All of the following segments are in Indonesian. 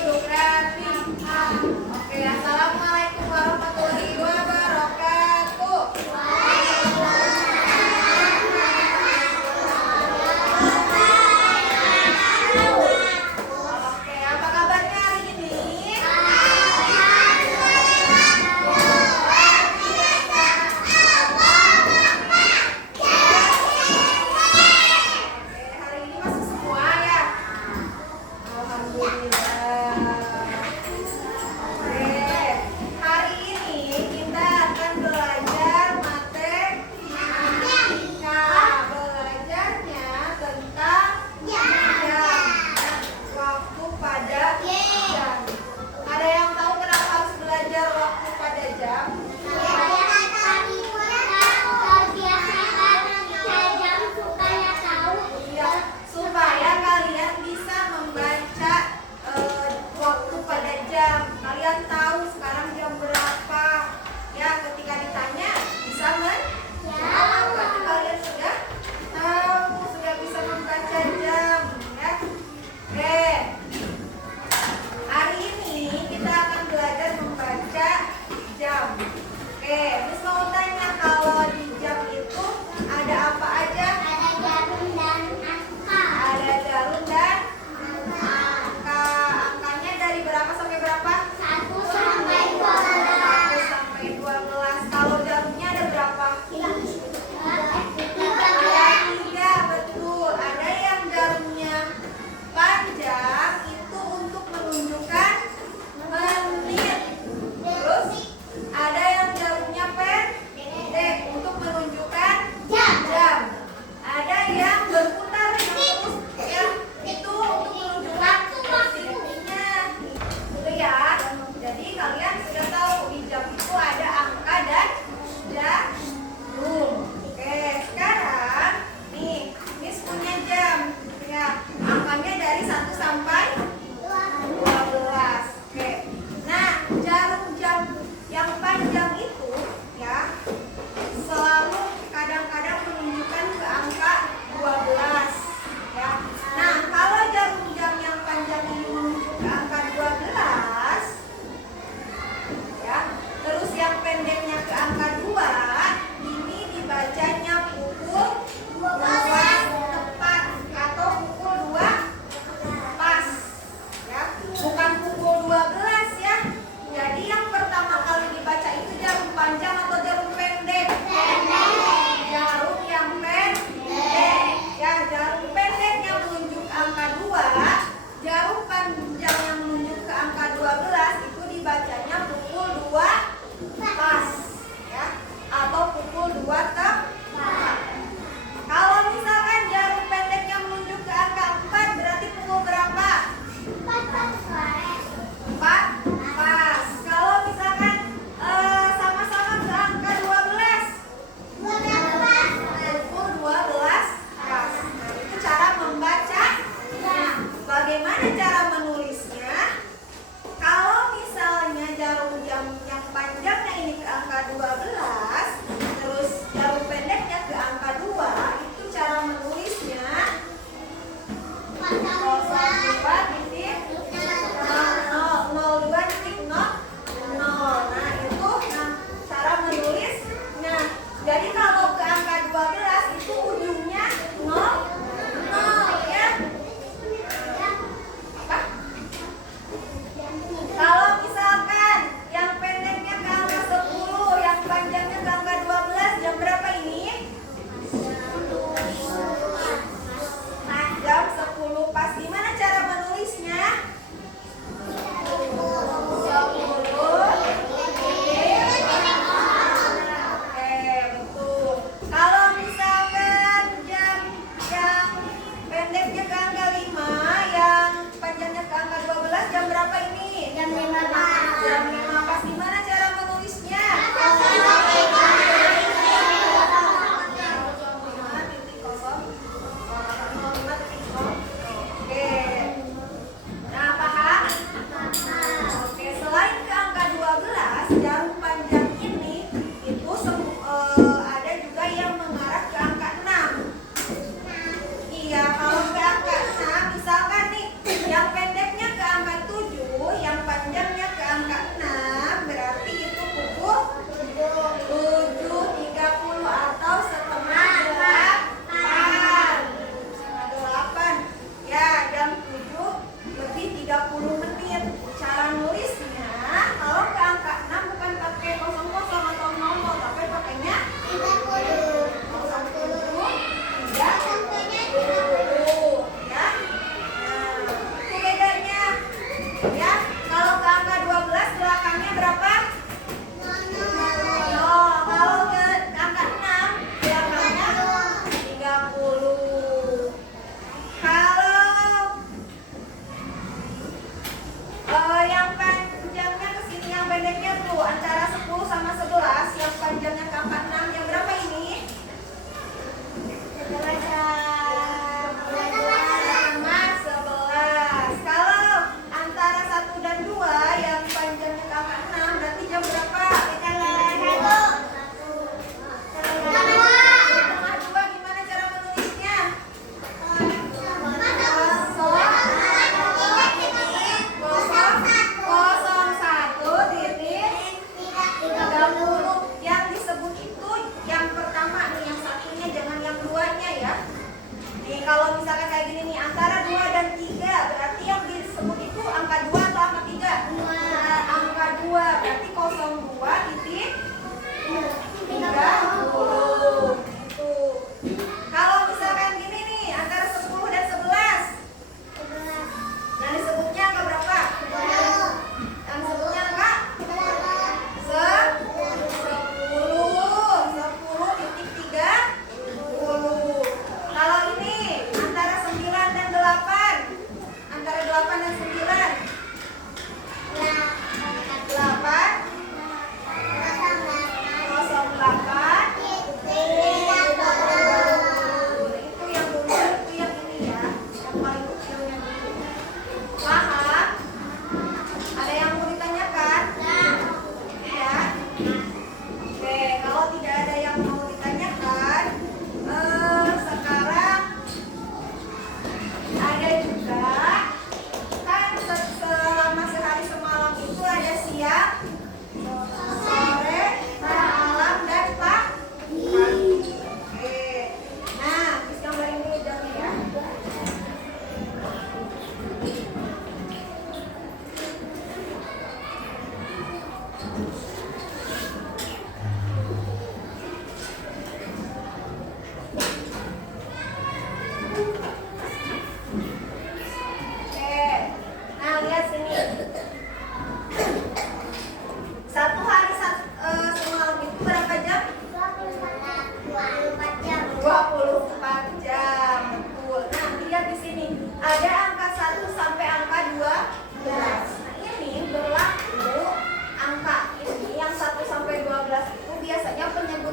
duduk rapi. Oke, assalamualaikum warahmatullahi wabarakatuh. Oke, apa kabarnya hari ini? Oke, hari ini masih semua ya. Alhamdulillah. Oke.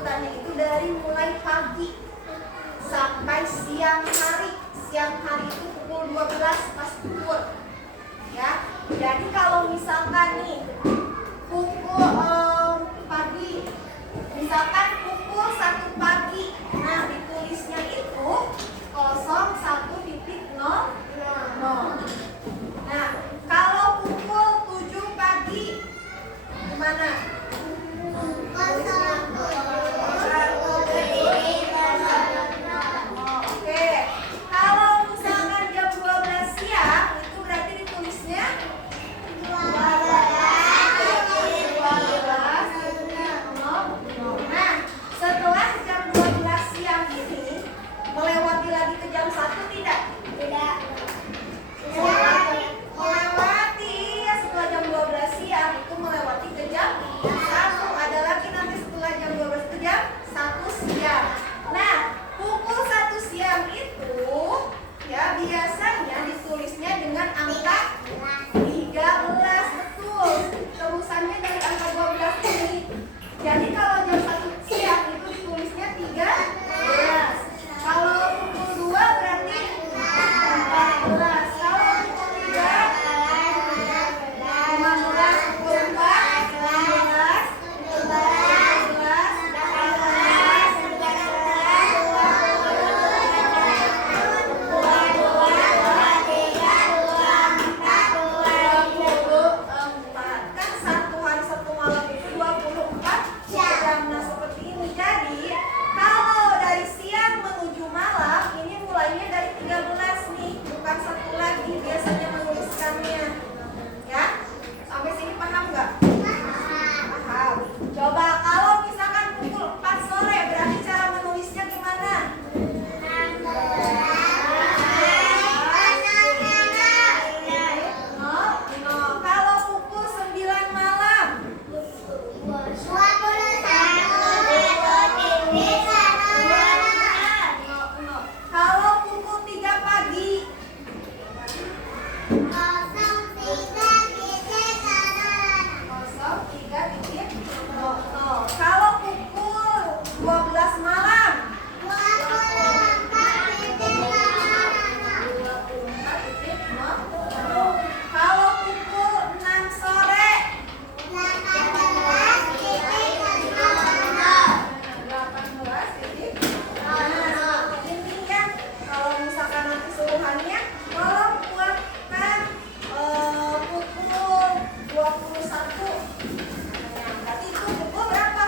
urutannya itu dari mulai pagi sampai siang hari. Siang hari itu pukul 12 pas pukul. Ya. Jadi kalau misalkan nih pukul pagi, misalkan pukul 1 pagi, nah ditulisnya itu 01.00. Nah, kalau pukul 7 pagi gimana? Oke. Kalau misalkan jam 12 siang itu berarti ditulisnya 12. Nah, setelah jam 12 siang ini melewati lagi ke jam 1 tidak? Tidak. Melewati ya, setelah jam 12 siang itu melewati ke jam 1. Ada lagi nanti setelah jam 12 itu jam 1 siang. Nah, pukul 1 siang itu ya biasanya ditulisnya dengan angka 13, betul. Terusannya dari angka 12 ini. Jadi kalau jam 1 siang itu ditulisnya 13. Kalau pukul 2 berarti 14. Kalau pukul 3 15, pukul 4 16, 17, 18, 24. Kan satu hari satu malam itu 24 jam. Nah seperti ini. Jadi kalau dari siang menuju malam ini mulainya dari 13 nih, bukan 1 lagi biasanya menuliskannya. Ya, sampai sini paham nggak? Paham. Coba kalau misalkan pukul 4 sore berarti cara menulisnya gimana? Kalau pukul 9 malam kalau pukul 3 pagi kalau pukul 12 malam kalau pukul 6 sore 18 intinya kalau misalkan nanti suruhannya tolong buatkan pukul 21. Berarti itu pukul berapa?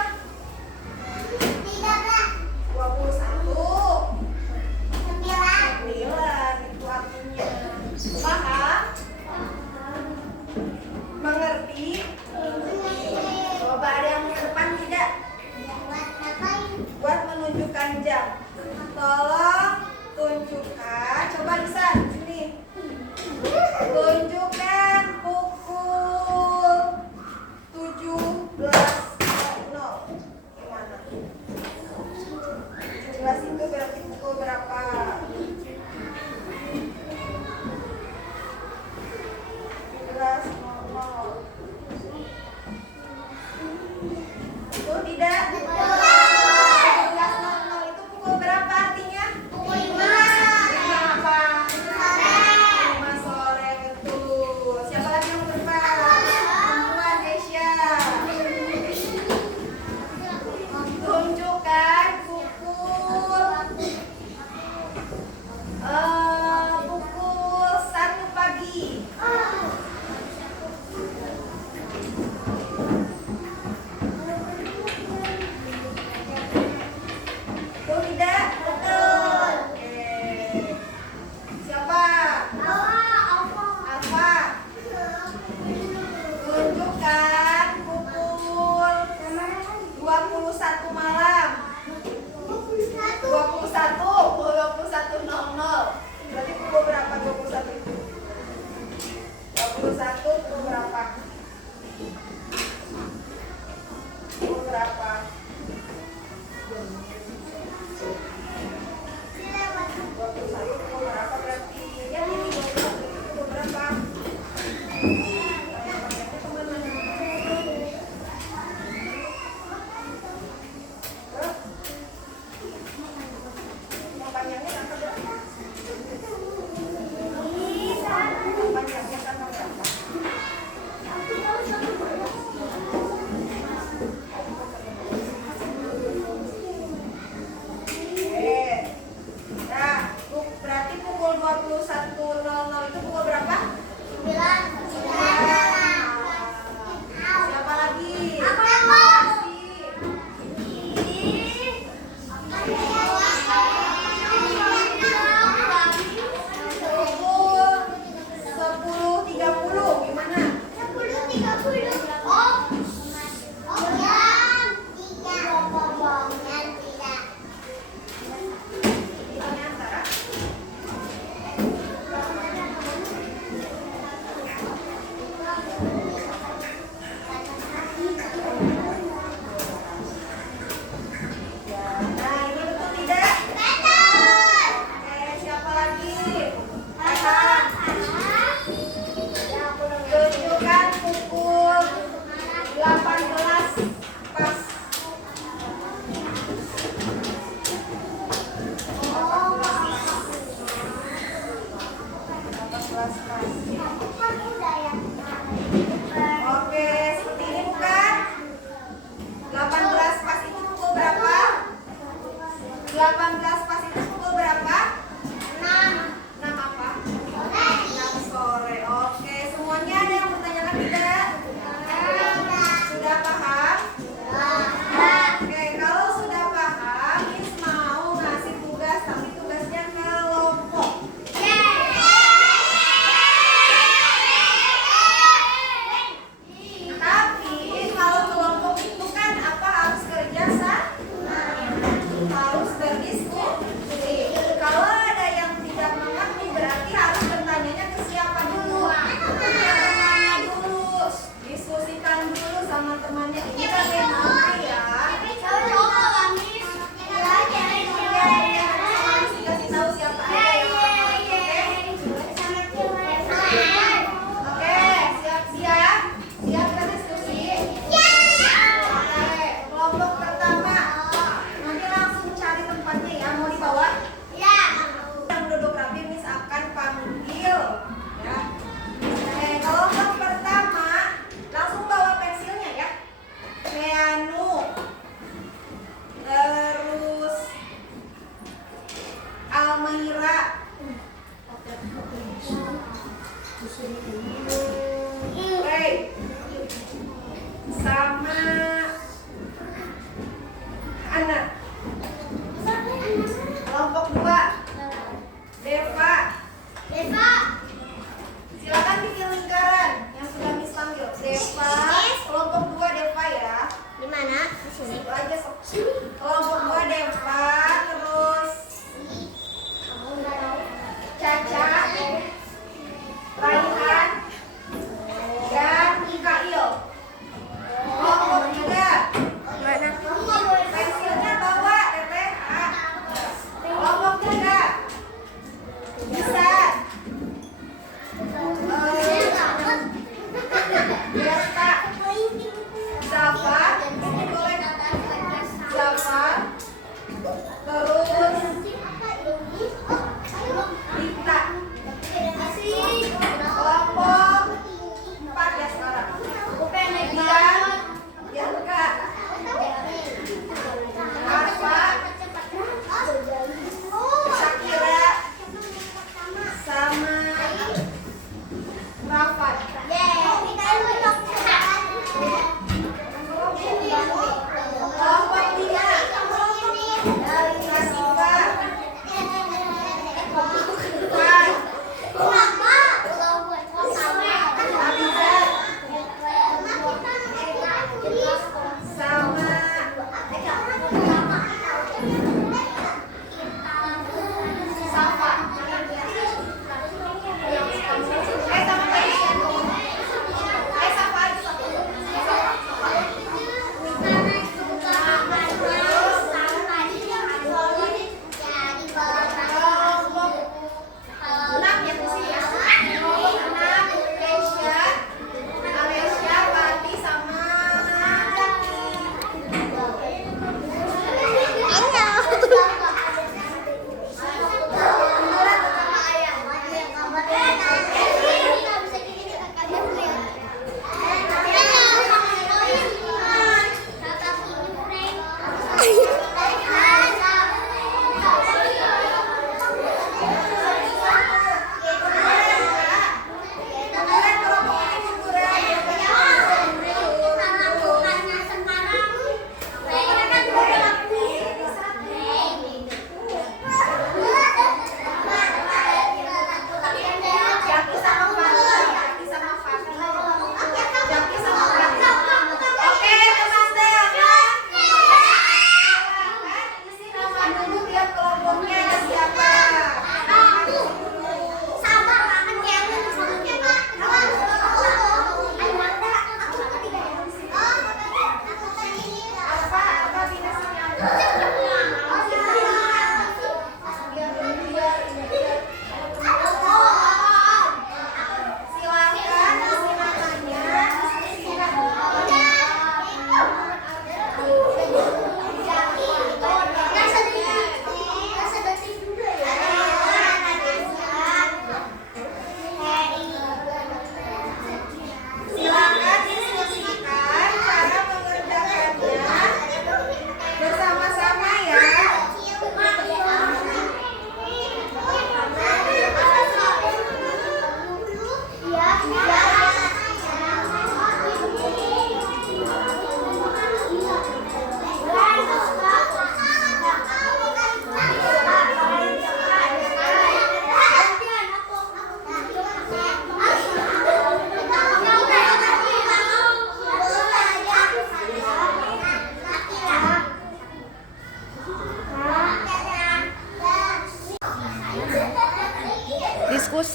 21. 9 itu artinya. Paham? Mengerti? Coba ada yang ke depan tidak? Buat menunjukkan jam. Tolong tunjukkan. Coba bisa sini. Tunjukkan pukul 17.00. Gimana? 17 itu berarti pukul berapa? 17.00. Itu tidak? 17.00 itu pukul berapa artinya? Pukul 5. Apa? 5 sore, betul. 18 pas itu pukul berapa? 6 apa? 6 sore. Oke, semuanya ada yang bertanyakan tidak? Sudah paham? Oke, kalau sudah paham, Miss mau ngasih tugas, tapi tugasnya kelompok. Tapi kalau kelompok itu kan apa, harus kerja sama, harus berdiskusi. Kalau ada yang tidak mengerti berarti harus bertanyanya ke siapa dulu? Ke temannya dulu, diskusikan dulu sama temannya. Ini bagaimana ya? Harus dikasih tahu siapa aja yang oke, siap-siap. Siap berdiskusi? Oke, kelompok pertama. Nanti langsung cari tempatnya ya, mau dibawa? Yang duduk rapi Miss akan panggil ya. Oke, kelompok pertama langsung bawa pensilnya ya. Meanu, terus Almaira, sama Ana. Kelompok 2 Deva. Silakan bikin lingkaran yang sudah Miss panggil. Deva, kelompok 2 Deva ya. Di mana? Di sini. Itu aja sok. Kelompok 2 Deva, terus Caca, Raihan, dan Mikail. Kelompok 3 Mana? pensilnya bawa DPH. Kelompok 3 bisa Berta, Zafa, boleh Zafa,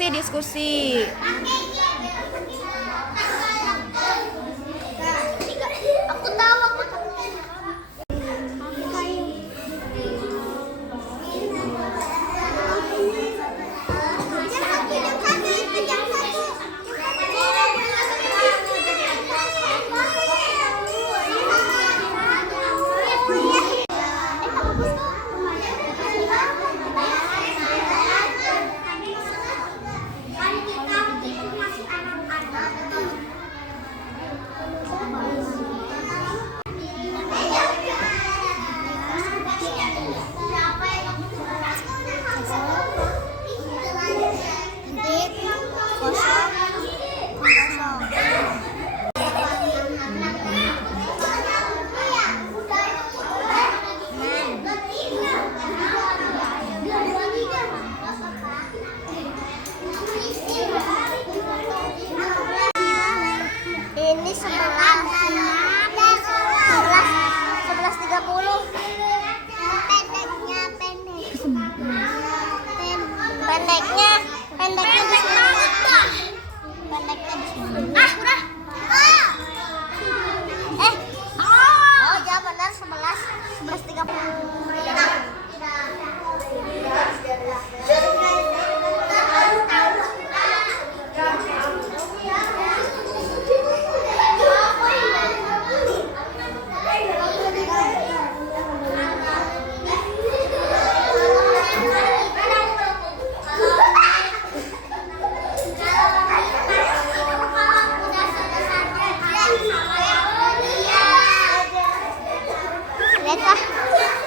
diskusi. Aku tahu. Ini 11.30. Pendeknya di sini. Pendeknya di sini. Udah. Oh, ya benar 11. Lihat lah.